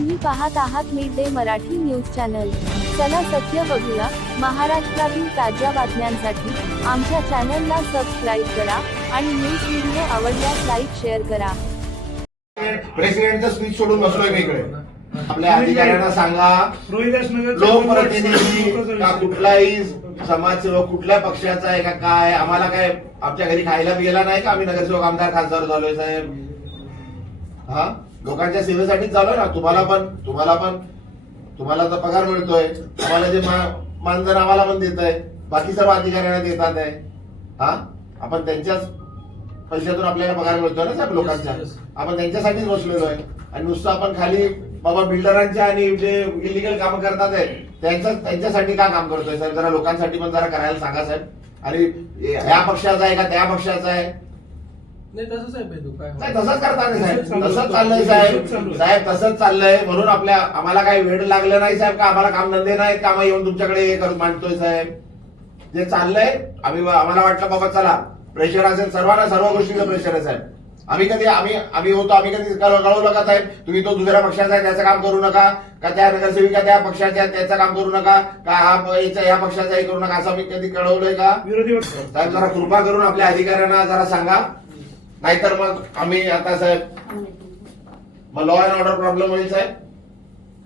तुम्ही पाहत आहात mid day Marathi news channel. चला सत्य बघूया. महाराष्ट्रातील ताज्या बातम्यांसाठी आमच्या चॅनलला सबस्क्राईब करा आणि न्यूज व्हिडिओ आवडल्यास लाईक शेअर करा. प्रेसिडेंटचं स्पीच सोडून बसलोय मी इकडे. आपल्या अधिकाऱ्यांना सांगा लोकप्रतिनिधी का कुठलाही समाजसेवक कुठल्या पक्षाचा आहे का काय? आम्हाला काय आमच्या घरी खायला गेला नाही का? आम्ही नगरसेवक आमदार खासदार झालोय साहेब. हा? लोकांच्या सेवेसाठीच झालोय ना. तुम्हाला पण तुम्हाला पण तुम्हाला तर पगार मिळतोय. आम्हाला जे मानधन आम्हाला पण देत आहे बाकी सर्व अधिकाऱ्यांना देतात आहे. हा? आपण त्यांच्याच पैशातून आपल्याला पगार मिळतोय ना साहेब लोकांचा. Yes, yes. आपण त्यांच्यासाठीच बसलेलो आहे. आणि नुसतं आपण खाली बाबा बिल्डरांच्या आणि जे इलिगल कामं करतात आहे त्यांच्या त्यांच्यासाठी का काम करतोय साहेब? जरा लोकांसाठी पण जरा करायला सांगा साहेब. आणि ह्या पक्षाचा आहे का त्या पक्षाचा आहे? नाही तसंच आहे बेदू काय नाही तसंच साहेब. तसंच चालू आहे. तसंच चाललंय साहेब. साहेब तसंच चाललंय. म्हणून आपल्या आम्हाला काही वेळ लागलं नाही साहेब का आम्हाला काम धंदे नाहीत का आम्ही येऊन तुमच्याकडे हे करून मांडतोय साहेब? जे चाललंय आम्ही आम्हाला वाटलं बाबा चला. प्रेशर असेल सर्वांना सर्व गोष्टीचं प्रेशर आहे साहेब. आम्ही कधी आम्ही आम्ही होतो आम्ही कधी कळव- कळवलं का साहेब. तुम्ही तो दुसऱ्या पक्षाचा आहे त्याचं काम करू नका. का त्या नगरसेविका त्या पक्षाच्या आहेत, त्याचं काम करू नका. का हा याच्या- या पक्षाचा हे करू नका असं आम्ही कधी कळवलंय का? विरोधी पक्ष. साहेब जरा कृपा करून आपल्या अधिकाऱ्यांना जरा सांगा. नाहीतर मग आम्ही आता साहेब मग लॉ अँड ऑर्डर प्रॉब्लेम होईल साहेब.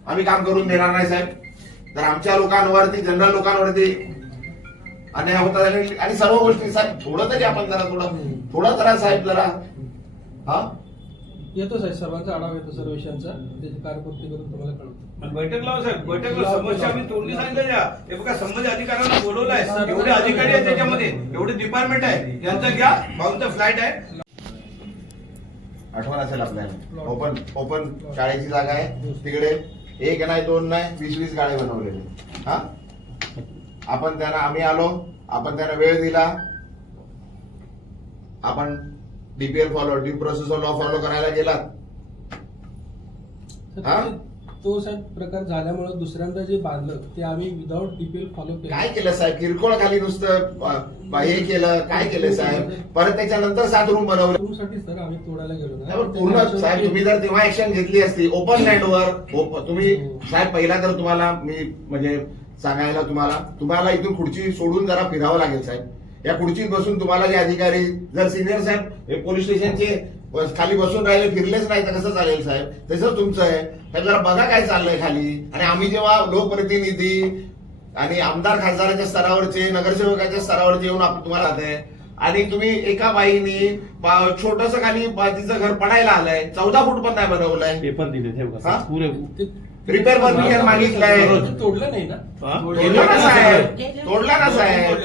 आम्ही काम करून देणार नाही साहेब. तर आमच्या लोकांवरती जनरल लोकांवरती अन्याय होतात आणि- सर्व गोष्टी साहेब थोडं तरी आपण जरा थोडं थोडं जरा साहेब जरा हा? येतो साहेब सर्वांचा आढावा येतो सर्व विषयांचा. त्याची कार्यपूर्ती करून तुम्हाला कळवतो. बैठक लावा साहेब बैठक लावा. समस्या आम्ही तोडली सांगितल्या हे बघा संबंधित अधिकाऱ्यांना बोलवलंय. एवढे अधिकारी आहेत त्याच्यामध्ये. एवढे डिपार्टमेंट आहे. यांचं घ्या. भाऊंचं फ्लाईट आहे. आठवण असेल आपल्याला. ओपन ओपन शाळेची जागा आहे. तिकडे एक नाही दोन नाही वीस वीस गाळे बनवलेले. हा? आपण त्यांना आम्ही आलो. आपण त्यांना वेळ दिला. आपण DPL follow due process of law follow करायला गेलात. हा? ते- साहेब प्रकार झाल्यामुळे दुसऱ्यांदा जे बांधलं ते आम्ही विदाऊट डीपीएल फॉलो काय केलं केलं साहेब? किरकोळ खाली नुसतं अ, ब- हे केलं काय केलं साहेब? परत त्याच्यानंतर सात रूम बनवले. रूमसाठी सर आम्ही तोडायला गेलो नाही, पण पूर्ण साहेब तुम्ही जर तेव्हा ऍक्शन घेतली असती ओपन लँडवर तुम्ही साहेब पहिला तर तुम्हाला मी म्हणजे सांगायला तुम्हाला तुम्हाला इथून खुर्ची सोडून जरा फिरावं लागेल साहेब. या खुर्चीत बसून तुम्हाला जे अधिकारी जर सिनियर साहेब हे पोलीस स्टेशनचे खाली बसून राहिले फिरलेच नाही तर कसं चालेल साहेब? तसंच तुमचं आहे. साहेब जरा बघा काय चाललंय खाली. आणि आम्ही जेव्हा लोकप्रतिनिधी आणि आमदार खासदाराच्या स्तरावरचे नगरसेवकाच्या स्तरावरचे येऊन तुम्हाला आहे. आणि तुम्ही एका बाईनी छोटस खाली बा- तिचं घर पडायला आलंय. चौदा फूट पण नाही बनवलंय. पेपर दिले रिपेअर परमिशन मागितलंय. तोडलं नाही ना? तोडला ना साहेब? तोडला ना साहेब.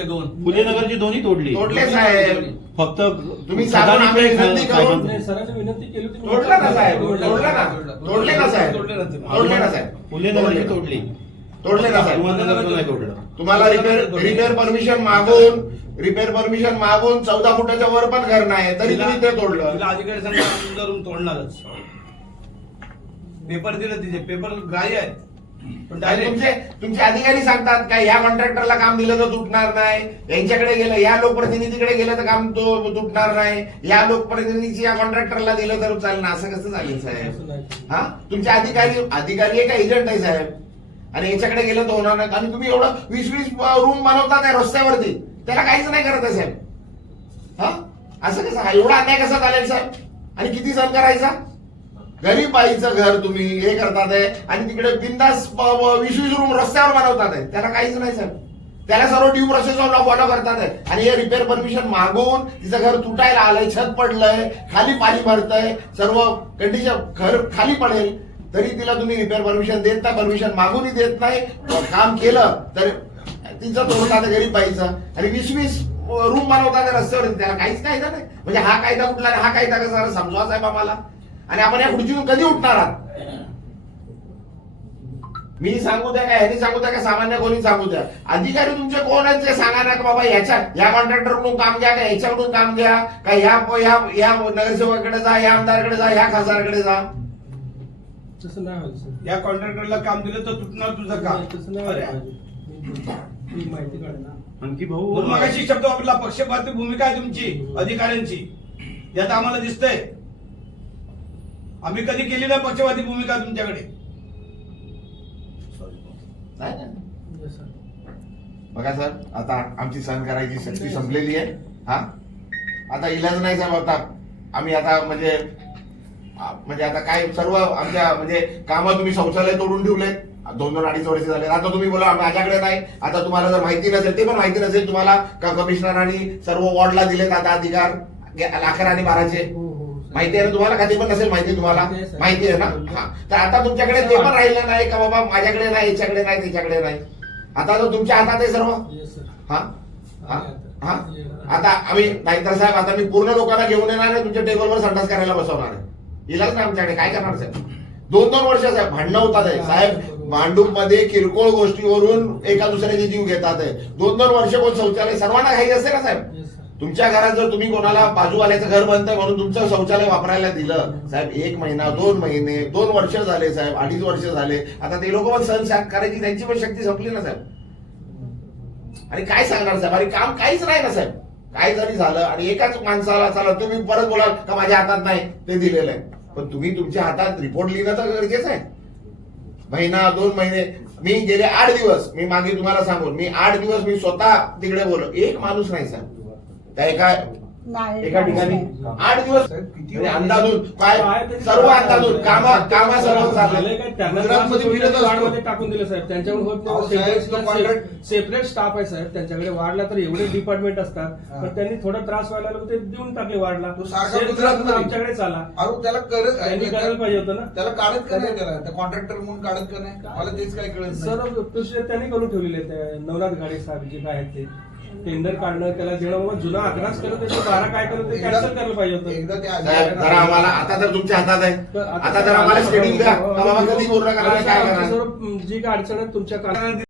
फुले नगरची दोन्ही तोडली. तोडले साहेब. फक्त तुम्ही सांगून आम्ही विनंती करून- नाही सरांनी विनंती केली होती तोडला ना साहेब. तोडला ना. तोडले ना साहेब. तोडले ना साहेब. फुले नगरची तोडली. तोडले ना साहेब. नगरचं नाही तोडलं. तुम्हाला रिपेअर रिपेअर परमिशन मागून रिपेअर परमिशन मागून चौदा फुटाच्या वर पण घर नाही. तरी तुम्ही ते तोडलं. अधिकारी तोडणारच. पेपर दिलं तिचे पेपर ग्राह्य आहेत. पण आणि तुमचे तुमचे अधिकारी सांगतात का या कॉन्ट्रॅक्टरला काम दिलं तर तुटणार नाही. यांच्याकडे गेलं या लोकप्रतिनिधीकडे गेलं तर काम तो तुटणार नाही. या लोकप्रतिनिधीची या कॉन्ट्रॅक्टरला दिलं तर चालणार असं कसं चालेल असं साहेब नाही. हा? तुमचे अधिकारी अधिकारी आहे का एजंट आहे साहेब. आणि याच्याकडे गेलं तर होणार नाही. आणि तुम्ही एवढं वीस वीस रूम बनवतात आहे रस्त्यावरती. त्याला काहीच नाही करत आहे साहेब. हा? असं कसं? हा एवढा अन्याय कसा चालेल साहेब? आणि किती सहन करायचा? गरीब बाईचं घर तुम्ही हे करतात आहे आणि तिकडे बिंदास वीस वीस रूम रस्त्यावर बनवतात आहे. त्याला काहीच नाही सर. त्याला सर्व ड्यू प्रोसेस फॉलो करतात आहे. आणि हे रिपेअर परमिशन मागून तिचं घर तुटायला आलंय छत पडलंय खाली पाणी भरतंय सर्व कंडिशन घर खाली पडेल तरी तिला तुम्ही रिपेअर परमिशन देत नाही परमिशन मागूनही देत नाही. काम केलं तर तिचं तोडतात आहे गरीब बाईचं. आणि वीस वीस रूम बनवतात रस्त्यावर त्याला काहीच कायदा नाही. म्हणजे हा कायदा कुठला हा कायदा कसा समजवायचा आहे मला आणि आपण या खुर्चीतून कधी उठणार आहात? मी सांगू द्या का ह्यांनी सांगू द्या का सामान्य कोणी सांगू द्या? अधिकारी तुमचे कोण आहेत ते सांगा ना का बाबा याच्या या कॉन्ट्रॅक्टरकडून काम घ्या का याच्याकडून काम घ्या? का या या या नगरसेवकाकडे जा या आमदारकडे जा या खासदारकडे जा? तसं नाही या कॉन्ट्रॅक्टरला काम दिलं तर तुटणार तुझं काम. तसं नाही माहिती काढेन ना आणखी भाऊ मगाशी शब्द वापरला पक्षपाती भूमिका आहे तुमची अधिकाऱ्यांची. यात आम्हाला दिसतंय. आम्ही कधी केली नाही पक्षपाती भूमिका तुमच्याकडे? नाही. बघा सर आता आमची सहन करायची शक्ती संपलेली आहे. हा? आता इलाज नाही साहेब आता आम्ही आता म्हणजे आ, म्हणजे आता काय सर्व आमच्या म्हणजे कामं तुम्ही शौचालय तोडून ठेवले दोन दोन अडीच वर्ष झाले. आता तुम्ही बोला माझ्याकडे नाही. आता तुम्हाला जर माहिती नसेल ते पण माहिती नसेल तुम्हाला. का कमिशनरांनी सर्व वॉर्डला दिलेत आता अधिकार? गे- अकरा आणि बाराचे हो. माहिती आहे ना तुम्हाला? का ते पण नसेल माहिती तुम्हाला? माहिती आहे, ना? हा. तर आता तुमच्याकडे ते पण राहिलं नाही का बाबा? माझ्याकडे नाही याच्याकडे नाही त्याच्याकडे नाही. आता तर तुमच्या हातात आहे सर्व. हा? हा? हा. आता आम्ही नाहीतर साहेब आता मी पूर्ण लोकांना घेऊन येणार आहे तुमच्या टेबलवर संडास करायला बसवणार आहे. इलाज नाही आमच्याकडे? काय करणार साहेब? दोन दोन वर्ष साहेब भांडणं होतात आहे. साहेब भांडूपमध्ये किरकोळ गोष्टीवरून एका दुसऱ्याचे जीव घेतात आहे. दोन दोन वर्ष कोण शौचालय सर्वांना घाई असते ना साहेब. तुमच्या घरात जर तुम्ही कोणाला बाजूवाल्याचं घर बनतंय म्हणून तुमचं शौचालय वापरायला दिलं साहेब एक महिना दोन महिने दोन वर्ष झाले साहेब अडीच वर्ष झाले. आता ते लोक पण सहन करायची त्यांची पण शक्ती संपली ना साहेब. आणि काय सांगणार साहेब? आणि काम काहीच नाही ना साहेब. काय जरी झालं आणि एकाच माणसाला चला तुम्ही परत बोलाल का माझ्या हातात नाही? ते दिलेलं आहे. पण तुम्ही तुमच्या हातात रिपोर्ट लिहिणं तर गरजेचं आहे. महिना दोन महिने मी गेले आठ दिवस. मी मागे तुम्हाला सांगून मी आठ दिवस मी स्वतः तिकडे बोललो. एक माणूस नाही साहेब. त्या एका नाही एका ठिकाणी आठ दिवस किती म्हणजे अंदाजून काय सर्व अंदाजून कामा कामा सर्व चाललंय गुजरातमध्ये फिरत वार्डमध्ये टाकून दिलं साहेब. त्यांच्याकडून होत नाही. contract- सेपरेट स्टाफ आहे साहेब. त्यांच्याकडे वार्डला तर एवढे डिपार्टमेंट असतात. हा. पण त्यांनी थोडा त्रास व्हायला ते देऊन टाकले त्रास आमच्याकडे चाला. अरे त्याला करत त्यांनी करायला पाहिजे होतं ना. त्याला काढत का नाही त्याला? त्या कॉन्ट्रॅक्टर म्हणून काढत का नाही? मला तेच काय कळत सर्व प्रोसिजर त्यांनी करून ठेवलेले नवनाथ घाडे साहेब जे काय आहेत ते. टेंडर काढणं त्याला जेव्हा बाबा जुना अकराच केलं त्याचे काय ते कॅन्सल करायला पाहिजे होतं. एकदा साहेब जरा आम्हाला आता तर तुमच्या हातात आहे. तर आता जर आम्हाला शेड्यूल द्या. का बाबा कधी पूर्ण करणार काय आमच्या करणार सर्व जी काय अडचण आहे तुमच्या कानात